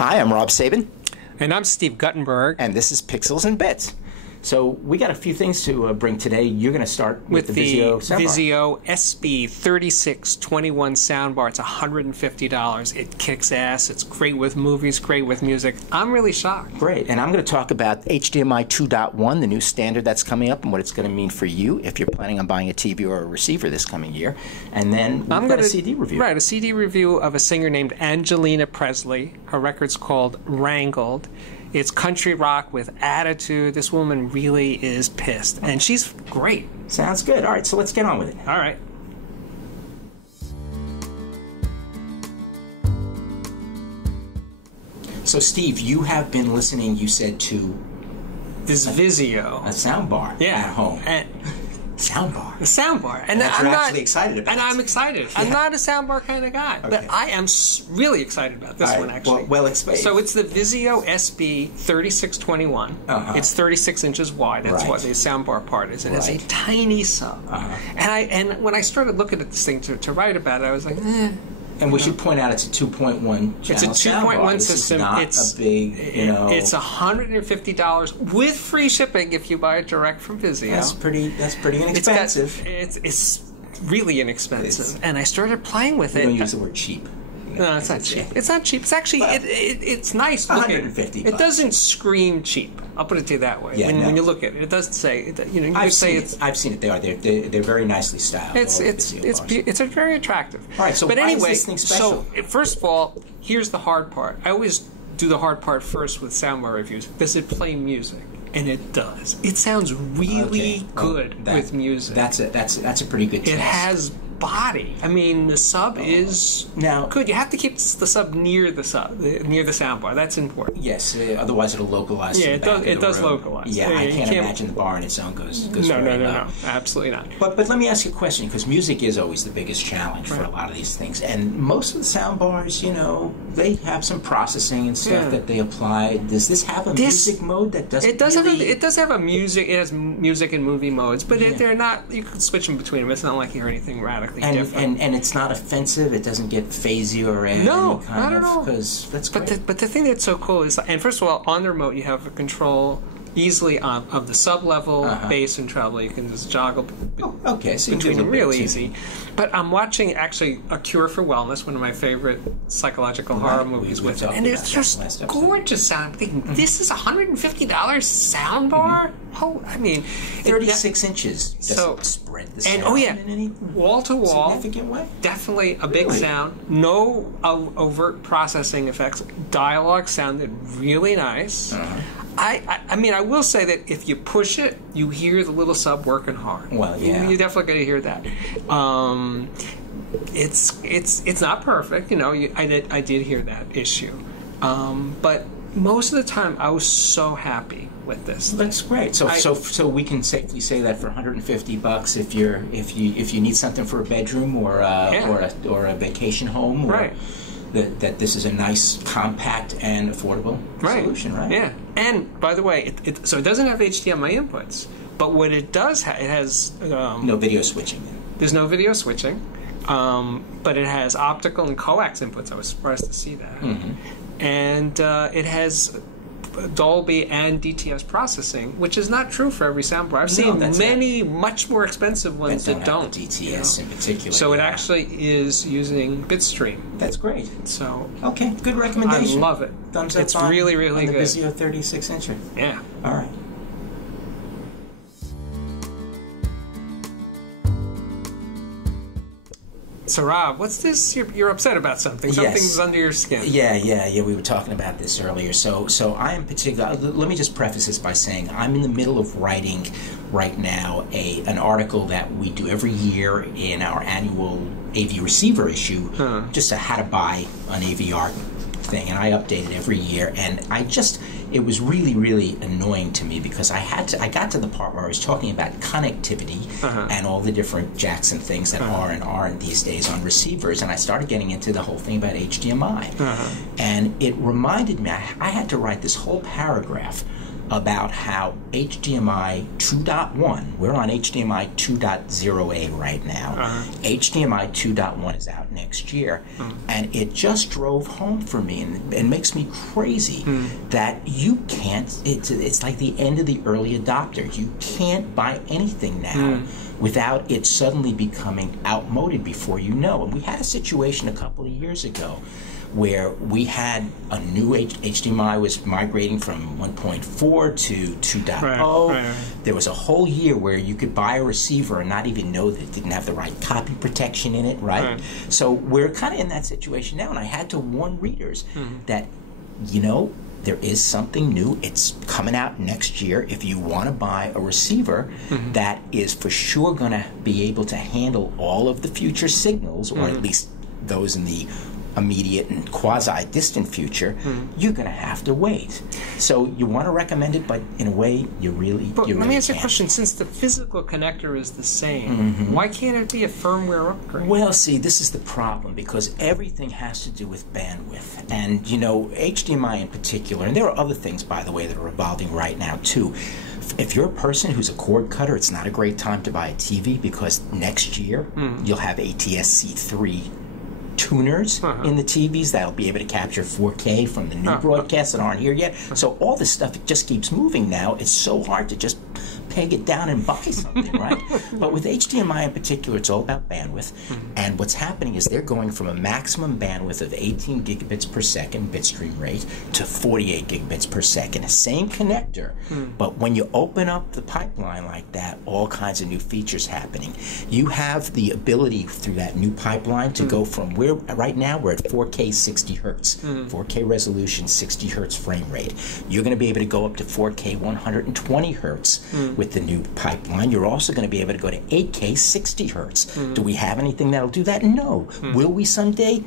Hi, I'm Rob Sabin. And I'm Steve Guttenberg. And this is Pixels and Bits. So we got a few things to bring today. You're going to start with the Vizio soundbar. Vizio SB3621 soundbar. It's $150. It kicks ass. It's great with movies, great with music. I'm really shocked. Great. And I'm going to talk about HDMI 2.1, the new standard that's coming up, and what it's going to mean for you if you're planning on buying a TV or a receiver this coming year. And then we've got a CD review. Right, a CD review of a singer named Angeleena Presley. Her record's called Wrangled. It's country rock with attitude. This woman really is pissed, and she's great. Sounds good. All right, so let's get on with it. All right. So, Steve, you have been listening, you said, to this Vizio. A soundbar at home. Soundbar. A soundbar. And I'm actually excited about it. And I'm excited. Yeah. I'm not a soundbar kind of guy, but I am really excited about this one, actually. Well, explain. So it's the Vizio SB3621. It's 36 inches wide. That's what the soundbar part is. It has a tiny sub. And when I started looking at this thing to write about it, I was like, And we should point out it's a 2.1 channel. It's a 2.1 system. It's not a big, It's $150 with free shipping if you buy it direct from Vizio. That's pretty inexpensive. It's really inexpensive. And I started playing with it. You don't use the word cheap. No, it's not cheap. It's not cheap. It's actually it's nice looking. $150. It doesn't scream cheap. I'll put it to you that way. Yeah, when you look at it, it doesn't say. I've seen it. They're very nicely styled. It's a very attractive. All right. So but why anyway, is this thing special? So first of all, here's the hard part. I always do the hard part first with soundbar reviews. Does it play music? And it does. It sounds really good with music. That's a pretty good test. It has body. I mean, the sub is good. You have to keep the sub near the soundbar. That's important. Yes, otherwise it'll localize. Yeah, it does localize. Yeah, I can't imagine the bar on its own goes No, absolutely not. But let me ask you a question, because music is always the biggest challenge for a lot of these things, and most of the soundbars, they have some processing and stuff that they apply. Does this have a music mode that doesn't? It does have a music. It has music and movie modes, but they're not. You can switch them between them. It's not like you're anything radical. And it's not offensive. It doesn't get phasey or any kind of, because that's great. But the thing that's so cool is, and first of all, on the remote you have a control easily of the sub level, bass and treble. You can just joggle between them real easy. But I'm watching actually A Cure for Wellness, one of my favorite psychological horror movies with it, and it's just gorgeous sound. I'm thinking, this is $150 soundbar? Oh, I mean, 36 inches. Doesn't spread the sound in any wall to wall, significant way. Definitely a big sound. No overt processing effects. Dialogue sounded really nice. I mean, I will say that if you push it, you hear the little sub working hard. Well, yeah, you definitely got to hear that. It's not perfect, I did hear that issue, but most of the time I was so happy with this. That's great. So we can safely say that for $150, if you need something for a bedroom or a vacation home, that this is a nice, compact, and affordable solution, right? Yeah. And by the way, so it doesn't have HDMI inputs, but what it does it has no video switching. There's no video switching, but it has optical and coax inputs. I was surprised to see that, and it has Dolby and DTS processing, which is not true for every soundbar. I've seen many much more expensive ones that don't. DTS in particular. So it actually is using Bitstream. That's great. So good recommendation. I love it. Thumbs up. It's really good. The Vizio 36-incher. Yeah. All right. So Rob, what's this? You're upset about something. Something's under your skin. Yeah. We were talking about this earlier. So I am particular. Let me just preface this by saying I'm in the middle of writing right now an article that we do every year in our annual AV receiver issue, just how to buy an AVR thing, and I update it every year. And it was really, really annoying to me because I got to the part where I was talking about connectivity and all the different jacks and things that are and aren't these days on receivers, and I started getting into the whole thing about HDMI. And it reminded me, I had to write this whole paragraph about how HDMI 2.1, we're on HDMI 2.0A right now. HDMI 2.1 is out next year, and it just drove home for me, and it makes me crazy that you can't, it's like the end of the early adopter. You can't buy anything now without it suddenly becoming outmoded before you know. And we had a situation a couple of years ago where we had a new HDMI was migrating from 1.4 to 2.0. Right. There was a whole year where you could buy a receiver and not even know that it didn't have the right copy protection in it, right? So we're kind of in that situation now, and I had to warn readers that, you know, there is something new. It's coming out next year. If you want to buy a receiver that is for sure going to be able to handle all of the future signals, or at least those in the immediate and quasi-distant future, you're going to have to wait. So you want to recommend it, but in a way, you really But let me ask you a question. Since the physical connector is the same, why can't it be a firmware upgrade? Well, see, this is the problem, because everything has to do with bandwidth. And, you know, HDMI in particular, and there are other things, by the way, that are evolving right now, too. If you're a person who's a cord cutter, it's not a great time to buy a TV, because next year you'll have ATSC3 tuners in the TVs that'll be able to capture 4K from the new broadcasts that aren't here yet. So all this stuff, it just keeps moving now. It's so hard to just peg it down and buy something, right? But with HDMI in particular, it's all about bandwidth. And what's happening is they're going from a maximum bandwidth of 18 gigabits per second bitstream rate to 48 gigabits per second. Same connector, but when you open up the pipeline like that, all kinds of new features happening. You have the ability through that new pipeline to go from where right now we're at 4K 60 hertz, 4K resolution, 60 hertz frame rate. You're going to be able to go up to 4K 120 hertz with the new pipeline. You're also going to be able to go to 8K 60 hertz. Do we have anything that'll do that? No. Will we someday?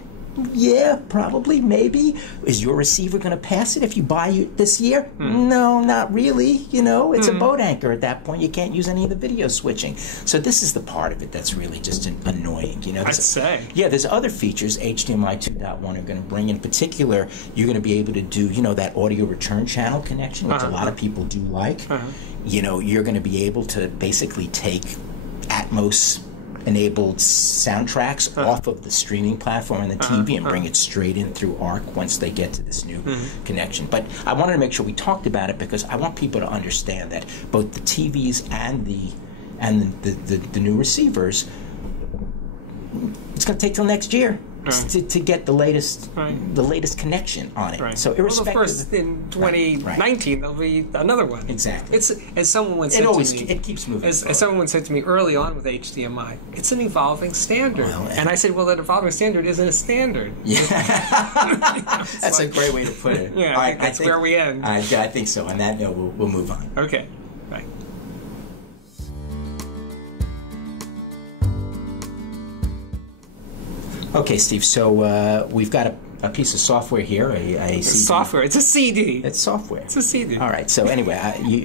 Yeah, probably, maybe. Is your receiver going to pass it if you buy it this year? No, not really. You know, it's a boat anchor at that point. You can't use any of the video switching. So this is the part of it that's really just annoying. You know, I'd say. Yeah, there's other features HDMI 2.1 are going to bring. In particular, you're going to be able to do, you know, that audio return channel connection, which a lot of people do like. You know, you're going to be able to basically take Atmos enabled soundtracks off of the streaming platform and the TV and bring it straight in through ARC once they get to this new connection. But I wanted to make sure we talked about it because I want people to understand that both the TVs and the new receivers, it's going to take till next year to get the latest connection on it. So irrespective, well, the first in 2019 there'll be another one. Exactly. It's as someone once said to me, it keeps moving. As someone once said to me early on with HDMI, it's an evolving standard. Well, and I said, well, that evolving standard isn't a standard. Yeah, that's like a great way to put it. Yeah, I think that's where we end. I think so. On that note, we'll move on. Okay. Bye. Okay, Steve, so we've got a piece of software here, a CD. Software. It's a CD. It's software. It's a CD. All right, so anyway,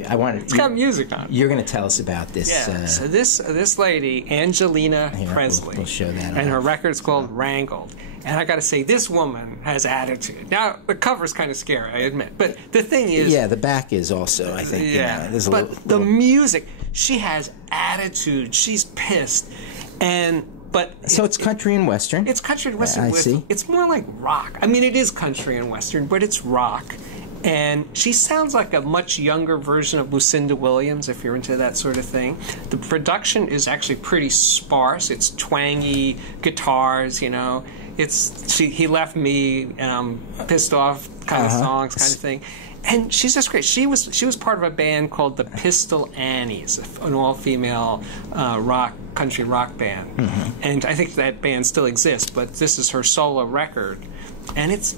I wanted... It's got music on it. You're going to tell us about this. Yeah, so this lady, Angeleena Presley, we'll show that and her record's called Wrangled. And I got to say, this woman has attitude. Now, the cover's kind of scary, I admit. But the thing is... Yeah, the back is also, I think, yeah. There's a but little, the music, she has attitude. She's pissed. So it's country and western. It's country and western. I see. It's more like rock. I mean, it is country and western, but it's rock. And she sounds like a much younger version of Lucinda Williams, if you're into that sort of thing. The production is actually pretty sparse. It's twangy guitars, you know. He left me and I'm pissed off kind of songs, kind of thing. And she's just great. She was part of a band called the Pistol Annies, an all-female country rock band. And I think that band still exists, but this is her solo record. And it's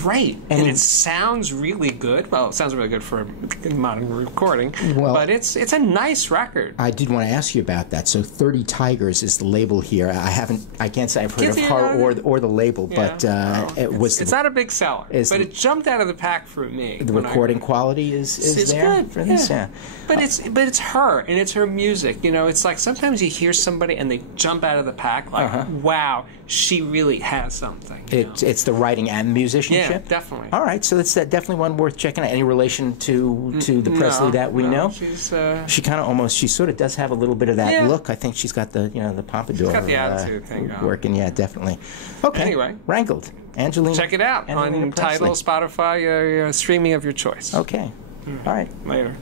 great. And it sounds really good. Well, it sounds really good for a modern recording. Well, but it's a nice record. I did want to ask you about that. So 30 Tigers is the label here. I can't say I've heard of her or the label, but it's not a big seller. But it jumped out of the pack for me. The recording quality is there good for this? Yeah. But it's her and it's her music. You know, it's like sometimes you hear somebody and they jump out of the pack like, wow, she really has something. It's the writing and musicianship? Yeah, definitely. All right, so that's definitely one worth checking out. Any relation to the Presley that we know? She's, she sort of does have a little bit of that look. I think she's got the pompadour. She's got the attitude thing going. Working, yeah, definitely. Okay, anyway. Wrangled. Angeleena. Check it out on Tidal, Spotify, streaming of your choice. Okay. All right. Later.